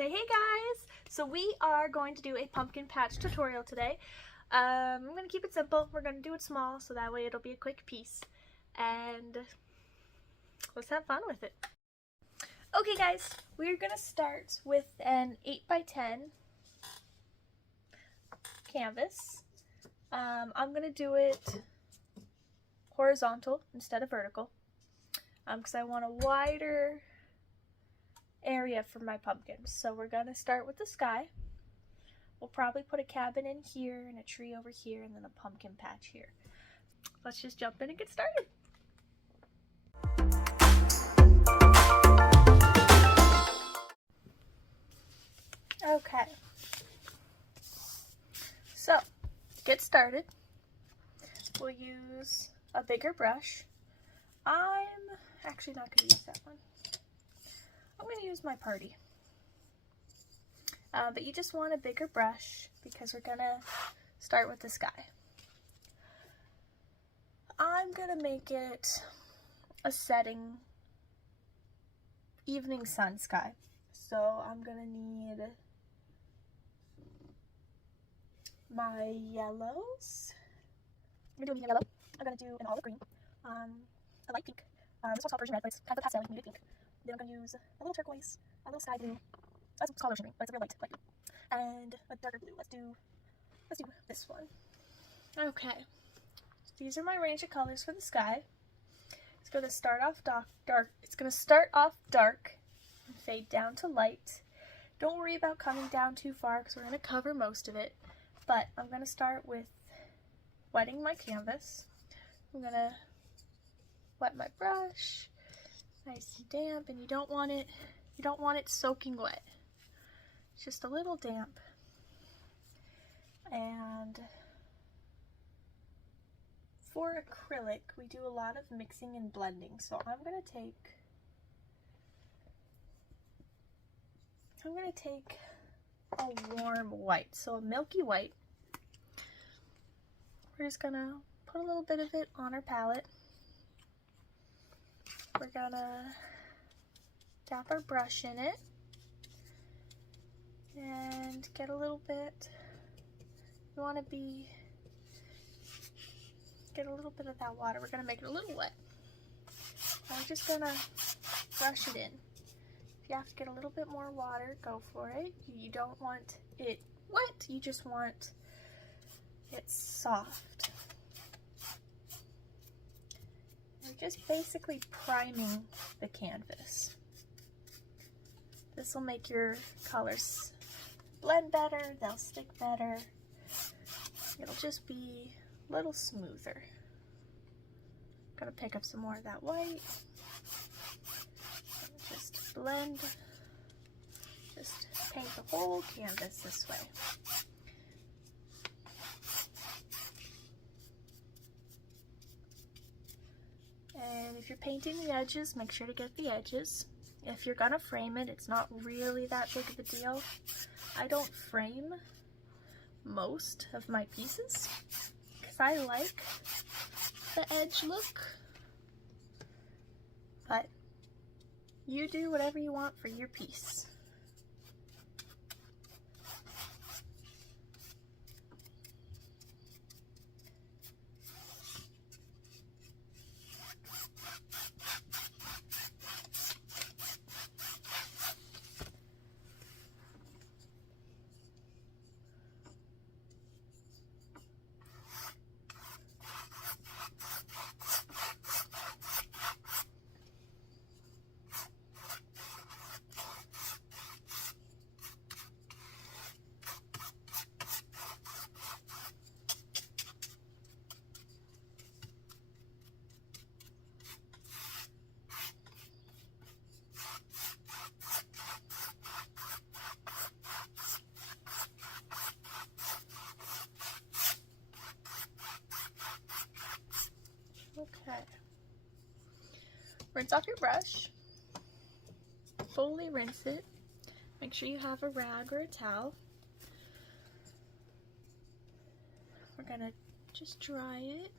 Hey guys! So we are going to do a pumpkin patch tutorial today. I'm going to keep it simple. We're going to do it small so that way it'll be a quick piece. And let's have fun with it. Okay guys, we're going to start with an 8x10 canvas. I'm going to do it horizontal instead of vertical because I want a wider area for my pumpkins. So we're gonna start with the sky. We'll probably put a cabin in here and a tree over here and then a pumpkin patch here. Let's just jump in and get started. Okay, so to get started, we'll use a bigger brush. I'm actually not going to use that one. I'm going to use my party. But you just want a bigger brush because we're going to start with the sky. I'm going to make it a setting evening sun sky. So I'm going to need my yellows. I'm going to do a yellow. I'm going to do an olive green, a light pink. This one's called Persian red, but it's kind of a pastel, muted pink. Then I'm going to use a little turquoise, a little sky blue. That's called ocean green, but it's a real light blue. And a darker blue. Let's do this one. Okay. These are my range of colors for the sky. It's going to start off dark. It's going to start off dark and fade down to light. Don't worry about coming down too far because we're going to cover most of it. But I'm going to start with wetting my canvas. I'm going to wet my brush, nice and damp, and you don't want it soaking wet. It's just a little damp. And for acrylic, we do a lot of mixing and blending. So I'm gonna take a warm white, so a milky white. We're just gonna put a little bit of it on our palette. We're gonna dap our brush in it and get a little bit, you want to get a little bit of that water. We're gonna make it a little wet. And we're just gonna brush it in. If you have to get a little bit more water, go for it. You don't want it wet, you just want it soft. We're just basically priming the canvas. This will make your colors blend better, they'll stick better. It'll just be a little smoother. Gonna pick up some more of that white. Just blend, just paint the whole canvas this way. And if you're painting the edges, make sure to get the edges. If you're gonna frame it, it's not really that big of a deal. I don't frame most of my pieces because I like the edge look, but you do whatever you want for your piece. Okay. Rinse off your brush. Fully rinse it. Make sure you have a rag or a towel. We're gonna just dry it.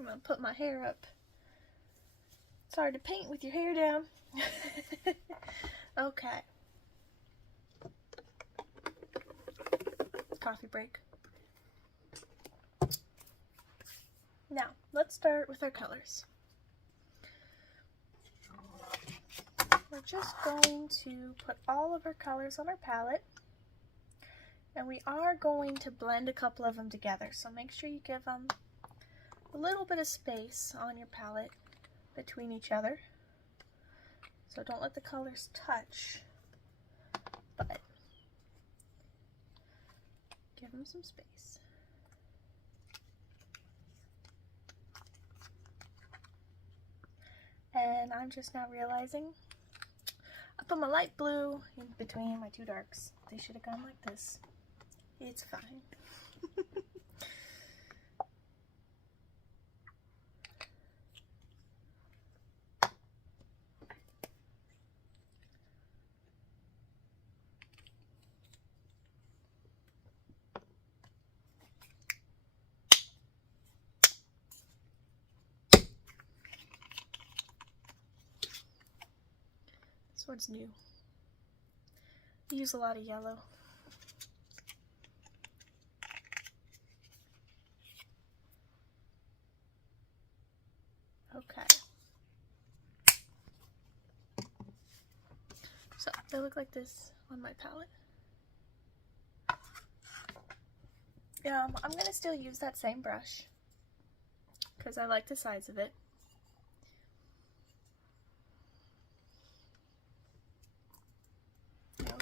I'm gonna put my hair up. It's hard to paint with your hair down. Okay. Coffee break. Now, let's start with our colors. We're just going to put all of our colors on our palette, and we are going to blend a couple of them together, so make sure you give them a little bit of space on your palette between each other. So don't let the colors touch, but give them some space. And I'm just now realizing I put my light blue in between my two darks. They should have gone like this. It's fine. This one's new. I use a lot of yellow. Okay. So they look like this on my palette. I'm gonna still use that same brush because I like the size of it.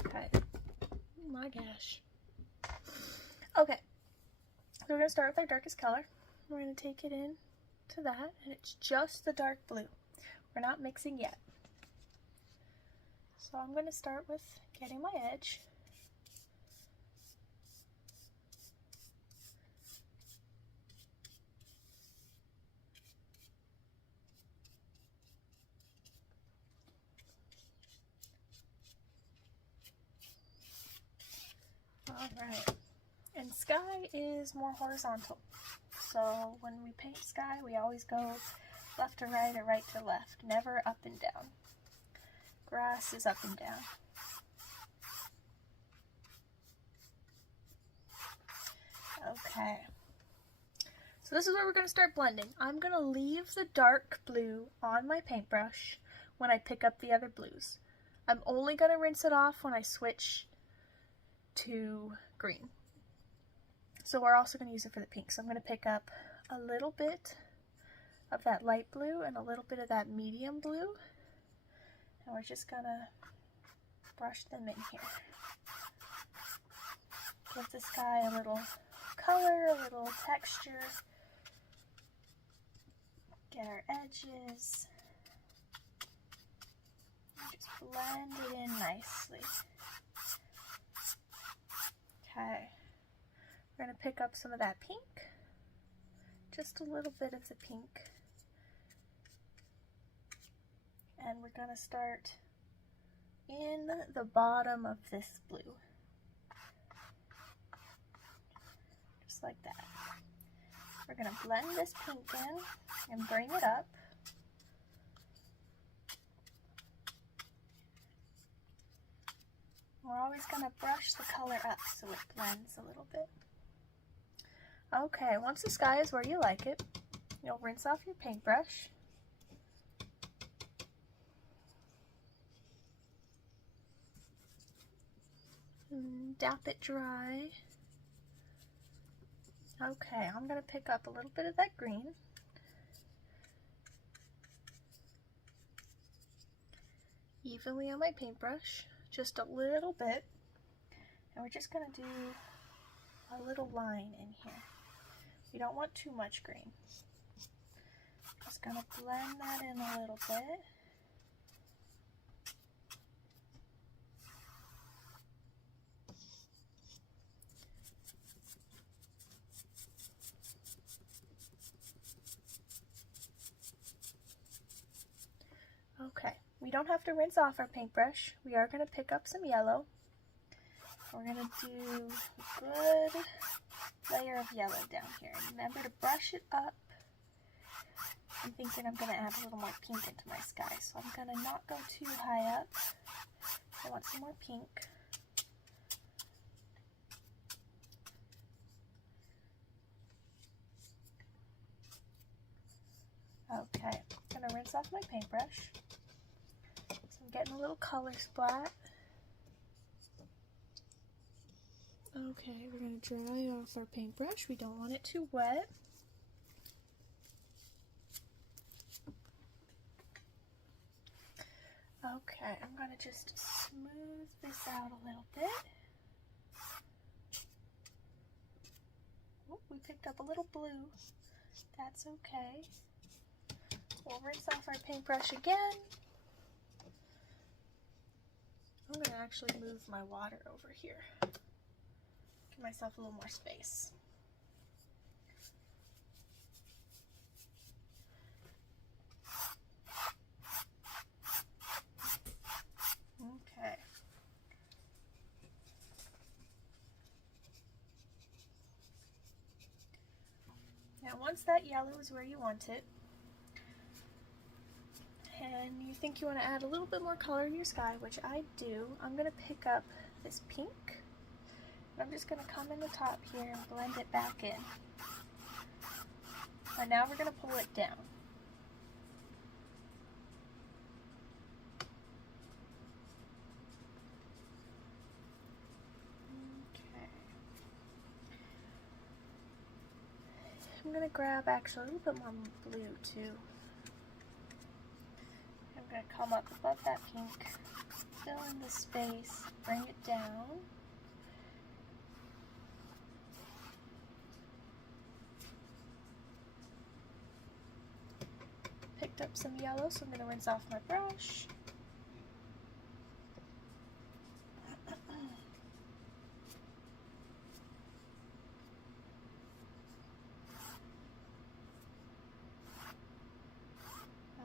Okay. Oh my gosh. Okay. So we're gonna start with our darkest color. We're gonna take it in to that, and it's just the dark blue. We're not mixing yet. So I'm gonna start with getting my edge. Alright, and sky is more horizontal, so when we paint sky we always go left to right or right to left, never up and down. Grass is up and down. Okay, so this is where we're going to start blending. I'm going to leave the dark blue on my paintbrush when I pick up the other blues. I'm only going to rinse it off when I switch to green. So we're also going to use it for the pink. So I'm going to pick up a little bit of that light blue and a little bit of that medium blue. And we're just going to brush them in here. Give the sky a little color, a little texture. Get our edges. And just blend it in nicely. Okay. We're going to pick up some of that pink. Just a little bit of the pink. And we're going to start in the bottom of this blue. Just like that. We're going to blend this pink in and bring it up. We're always going to brush the color up so it blends a little bit. Okay, once the sky is where you like it, you'll rinse off your paintbrush. And dap it dry. Okay, I'm going to pick up a little bit of that green. Evenly on my paintbrush, just a little bit. And we're just going to do a little line in here. We don't want too much green. Just going to blend that in a little bit. Okay, we don't have to rinse off our paintbrush. We are going to pick up some yellow. We're going to do a good layer of yellow down here. Remember to brush it up I'm thinking I'm going to add a little more pink into my sky, so I'm going to not go too high up. I want some more pink. Okay, I'm going to rinse off my paintbrush. So I'm getting a little color splat. Okay, we're going to dry off our paintbrush. We don't want it too wet. Okay, I'm going to just smooth this out a little bit. Oh, we picked up a little blue. That's okay. We'll rinse off our paintbrush again. I'm going to actually move my water over here. Give myself a little more space. Okay. Now once that yellow is where you want it, and you think you want to add a little bit more color to your sky, which I do, I'm going to pick up this pink, and I'm just going to come in the top here and blend it back in. And now we're going to pull it down. Okay. I'm going to grab actually a little bit more blue too. I'm going to come up above that pink, fill in the space, bring it down. Picked up some yellow, so I'm going to rinse off my brush.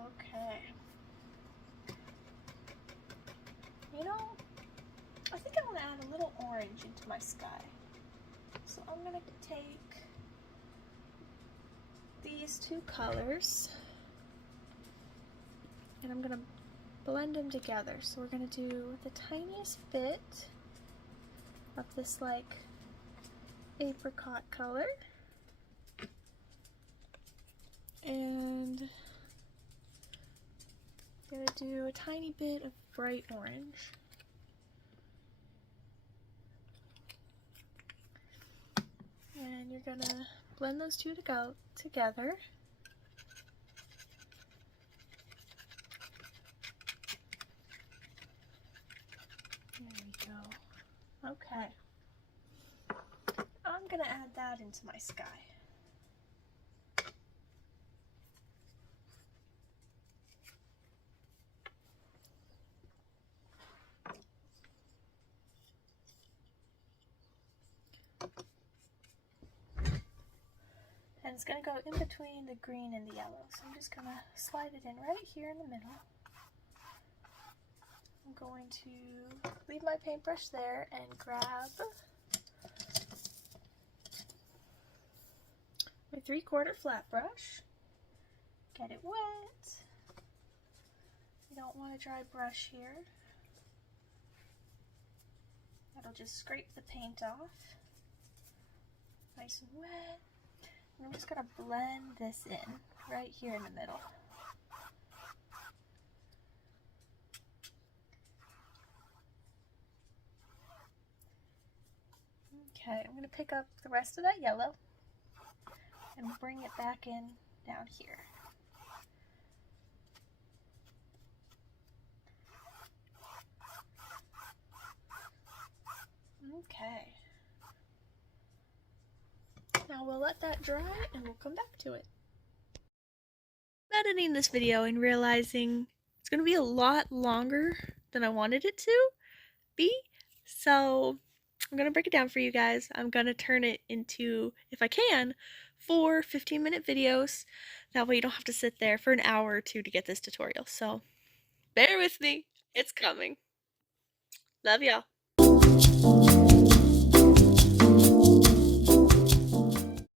Okay. You know, I think I want to add a little orange into my sky. So I'm going to take these two colors and I'm going to blend them together. So we're going to do the tiniest bit of this like apricot color and I'm going to do a tiny bit of bright orange. And you're going to blend those two to go together. There we go. Okay. I'm going to add that into my sky. And it's going to go in between the green and the yellow. So I'm just going to slide it in right here in the middle. I'm going to leave my paintbrush there and grab my 3/4 flat brush. Get it wet. You don't want a dry brush here. That'll just scrape the paint off. Nice and wet. And I'm just going to blend this in right here in the middle. Okay, I'm going to pick up the rest of that yellow and bring it back in down here. Okay. Now we'll let that dry and we'll come back to it. I'm editing this video and realizing it's going to be a lot longer than I wanted it to be, so I'm going to break it down for you guys. I'm going to turn it into, if I can, 4 15-minute videos. That way you don't have to sit there for an hour or two to get this tutorial. So bear with me. It's coming. Love y'all.